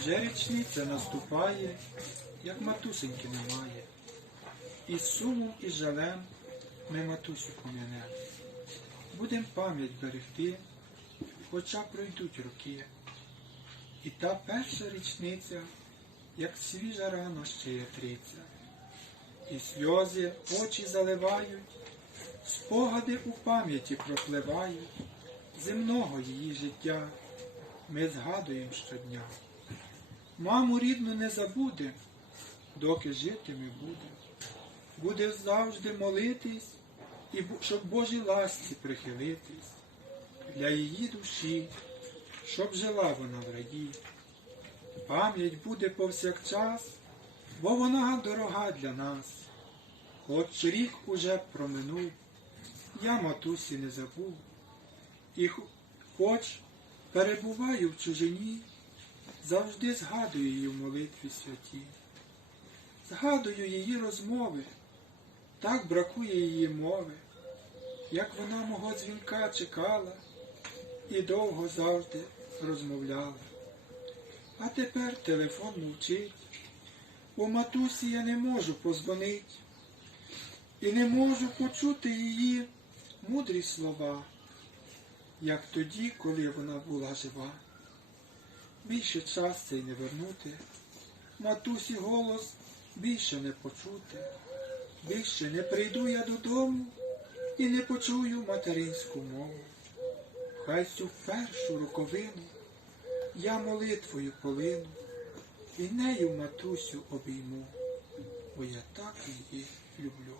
Вже річниця наступає, як матусеньки немає. І сумом, і жалем ми матусю пом'янемо. Будем пам'ять берегти, хоча пройдуть роки. І та перша річниця, як свіжа рана ще ятриться. І сльози очі заливають, спогади у пам'яті пропливають, земного її життя ми згадуємо щодня. Маму рідну не забудем, доки жити ми будемо. Буде завжди молитись, і щоб Божій ласці прихилитись для її душі, щоб жила вона в раді. Пам'ять буде повсякчас, бо вона дорога для нас. Хоч рік уже проминув, я матусі не забув. І хоч перебуваю в чужині, завжди згадую її в молитві святі. Згадую її розмови, так бракує її мови, як вона мого дзвінка чекала і довго завжди розмовляла. А тепер телефон мовчить, у матусі я не можу позвонить і не можу почути її мудрі слова, як тоді, коли вона була жива. Більше час цей не вернути, матусі голос більше не почути, більше не прийду я додому і не почую материнську мову. Хай цю першу роковину я молитвою полину і нею матусю обійму, бо я так її люблю.